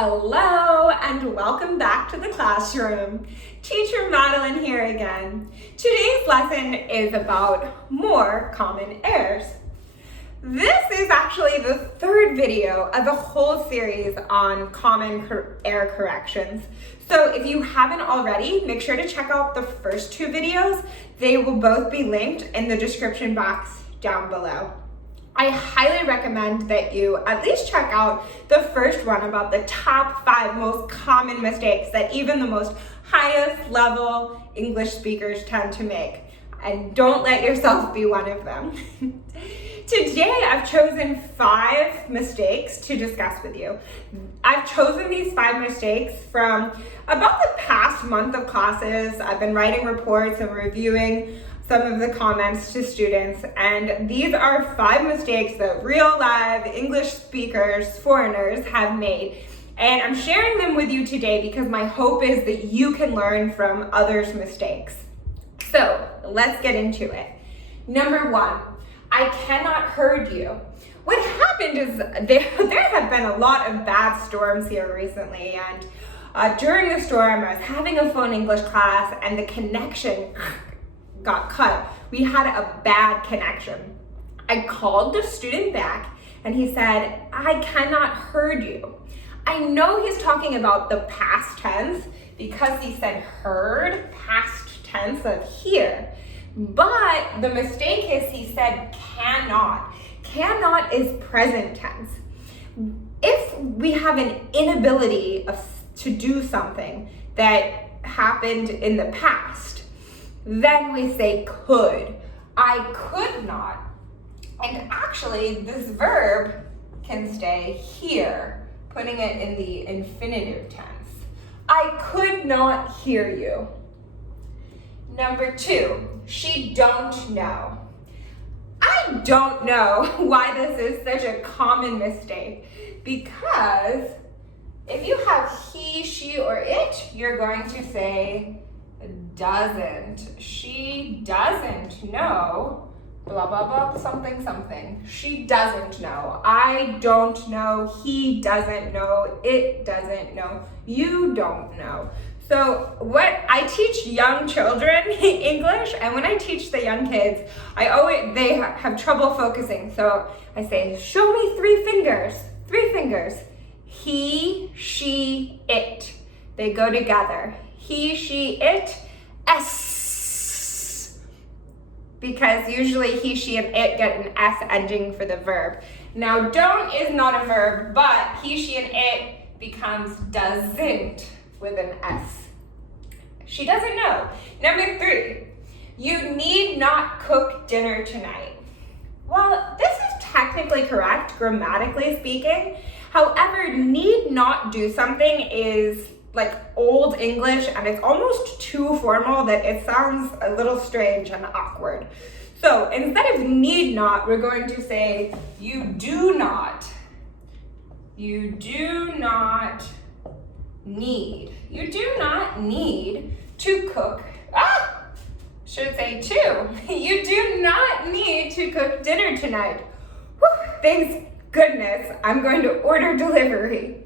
Hello and welcome back to the classroom. Teacher Madeline here again. Today's lesson is about more common errors. This is actually the third video of a whole series on common error corrections. So if you haven't already, make sure to check out the first two videos. They will both be linked in the description box down below. I highly recommend that you at least check out the first one about the top 5 most common mistakes that even the most highest level English speakers tend to make. And don't let yourself be one of them. Today, I've chosen 5 mistakes to discuss with you. I've chosen these 5 mistakes from about the past month of classes. I've been writing reports and reviewing some of the comments to students, and these are 5 mistakes that real live English speakers, foreigners, have made. And I'm sharing them with you today because my hope is that you can learn from others' mistakes. So let's get into it. Number 1, I cannot herd you. What happened is there have been a lot of bad storms here recently, and during the storm I was having a phone English class and the connection got cut. We had a bad connection. I called the student back and he said, I cannot herd you. I know he's talking about the past tense because he said heard, past tense of hear. But the mistake is he said cannot. Cannot is present tense. If we have an inability to do something that happened in the past, then we say could. I could not. And actually, this verb can stay here, putting it in the infinitive tense. I could not hear you. Number 2, she don't know. I don't know why this is such a common mistake, because if you have he, she, or it, you're going to say doesn't. She doesn't know, blah, blah, blah, something, something. She doesn't know. I don't know. He doesn't know. It doesn't know. You don't know. So what I teach young children English, and when I teach the young kids, they have trouble focusing. So I say, show me 3 fingers. 3 fingers. He, she, it. They go together. He, she, it, S. Because usually he, she, and it get an S ending for the verb. Now, don't is not a verb, but he, she, and it becomes doesn't with an S. She doesn't know. Number 3, you need not cook dinner tonight. Well, this is technically correct, grammatically speaking. However, need not do something is like old English, and it's almost too formal that it sounds a little strange and awkward. So instead of need not, we're going to say you do not. You do not need. You do not need to cook. Should say to. You do not need to cook dinner tonight. Whew, thanks goodness, I'm going to order delivery.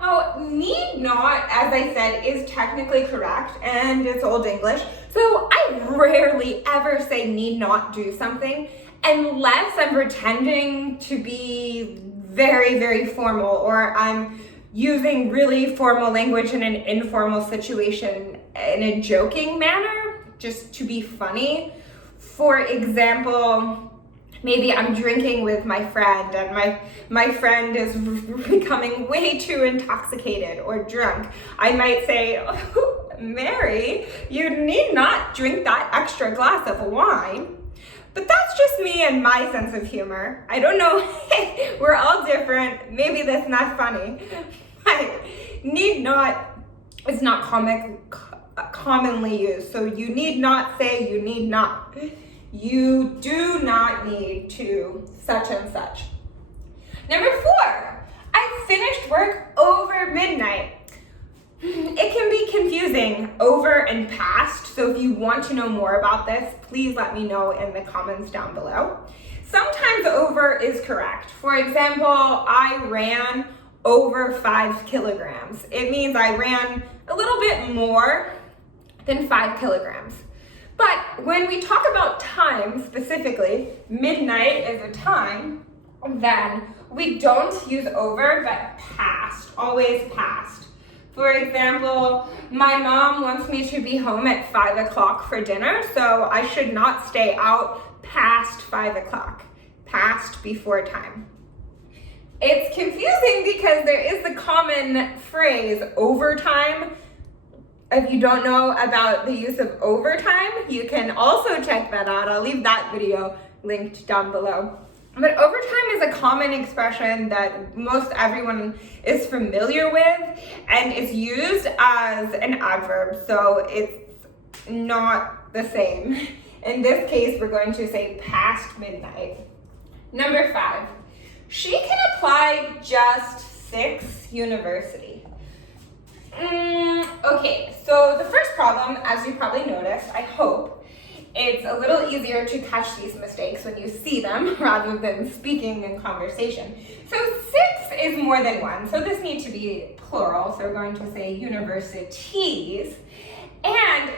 Oh, need not, as I said, is technically correct, and it's Old English. So I rarely ever say need not do something unless I'm pretending to be very, very formal, or I'm using really formal language in an informal situation in a joking manner, just to be funny. For example, maybe I'm drinking with my friend and my friend is becoming way too intoxicated or drunk. I might say, oh, Mary, you need not drink that extra glass of wine. But that's just me and my sense of humor. I don't know, we're all different. Maybe that's not funny. But need not is not commonly used. So you need not say you need not. You do not need to such and such. Number 4, I finished work over midnight. It can be confusing, over and past, so if you want to know more about this, please let me know in the comments down below. Sometimes over is correct. For example, I ran over 5 kilograms. It means I ran a little bit more than 5 kilograms. But when we talk about time specifically, midnight is a time, then we don't use over, but past, always past. For example, my mom wants me to be home at 5 o'clock for dinner, so I should not stay out past 5 o'clock, past before time. It's confusing because there is the common phrase overtime. If you don't know about the use of overtime, you can also check that out. I'll leave that video linked down below. But overtime is a common expression that most everyone is familiar with, and it's used as an adverb, so it's not the same. In this case, we're going to say past midnight. Number 5, she can apply just 6 university. Okay, so the first problem, as you probably noticed, I hope, it's a little easier to catch these mistakes when you see them rather than speaking in conversation. So 6 is more than 1, so this needs to be plural, so we're going to say universities. And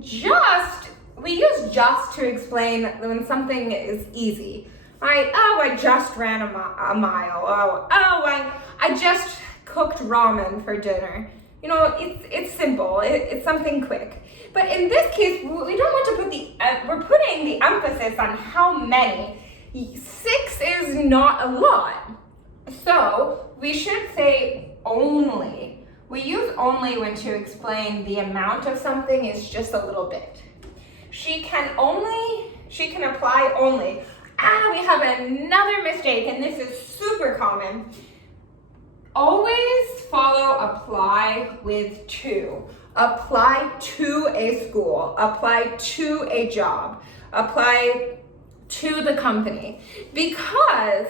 just, we use just to explain when something is easy. Right? Oh, I just ran a mile. Oh, I just cooked ramen for dinner. You know, it's simple. It's something quick. But in this case, we don't want to put we're putting the emphasis on how many. 6 is not a lot. So we should say only. We use only when to explain the amount of something is just a little bit. She can apply only. We have another mistake, and this is super common. Always follow apply with to. Apply to a school, apply to a job, apply to the company. Because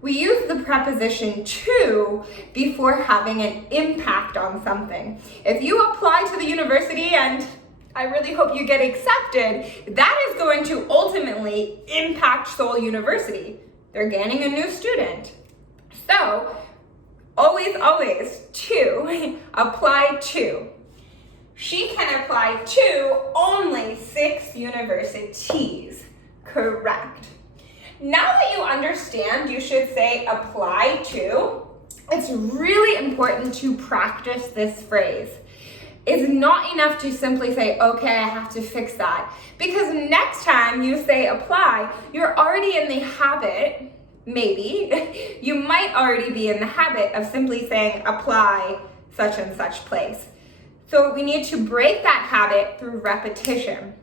we use the preposition to before having an impact on something. If you apply to the university, and I really hope you get accepted, that is going to ultimately impact Seoul University. They're getting a new student. So, always to, apply to. She can apply to only 6 universities. Correct. Now that you understand, you should say apply to. It's really important to practice this phrase. It's not enough to simply say, okay, I have to fix that. Because next time you say apply, you're already in the habit, maybe, you might already be in the habit of simply saying apply such and such place. So we need to break that habit through repetition.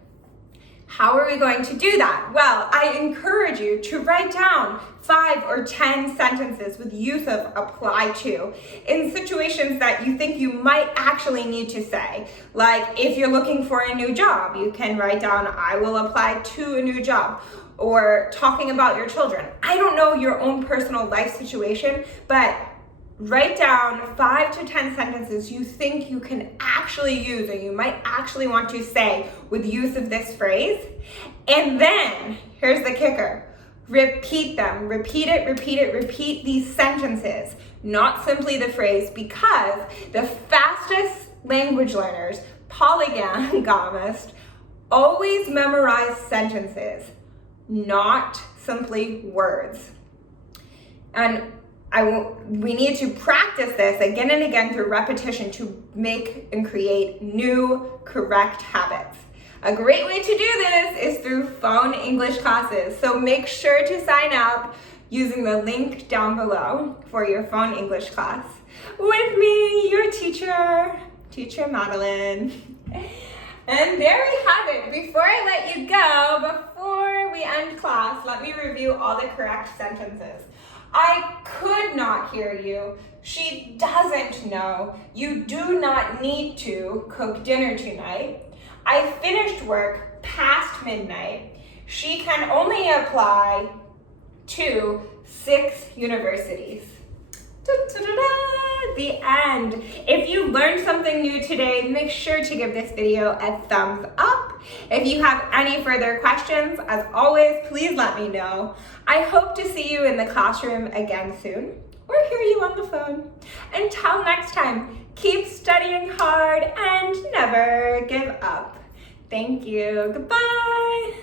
How are we going to do that? Well, I encourage you to write down 5 or 10 sentences with use of apply to in situations that you think you might actually need to say. Like if you're looking for a new job, you can write down, I will apply to a new job. Or talking about your children. I don't know your own personal life situation, but write down 5 to 10 sentences you think you can actually use or you might actually want to say with use of this phrase. And then, here's the kicker. Repeat them. Repeat it, repeat these sentences. Not simply the phrase, because the fastest language learners, polygamists, always memorize sentences, not simply words. And we need to practice this again and again through repetition to make and create new correct habits. A great way to do this is through phone English classes. So make sure to sign up using the link down below for your phone English class. With me, your teacher, Teacher Madeline. And there we have it. Before I let you go, before we end class, let me review all the correct sentences. I could not hear you. She doesn't know. You do not need to cook dinner tonight. I finished work past midnight. She can only apply to 6 universities. Da-da-da-da, the end. If you learned something new today, make sure to give this video a thumbs up. If you have any further questions, as always, please let me know. I hope to see you in the classroom again soon. or hear you on the phone. Until next time, keep studying hard and never give up. Thank you. Goodbye.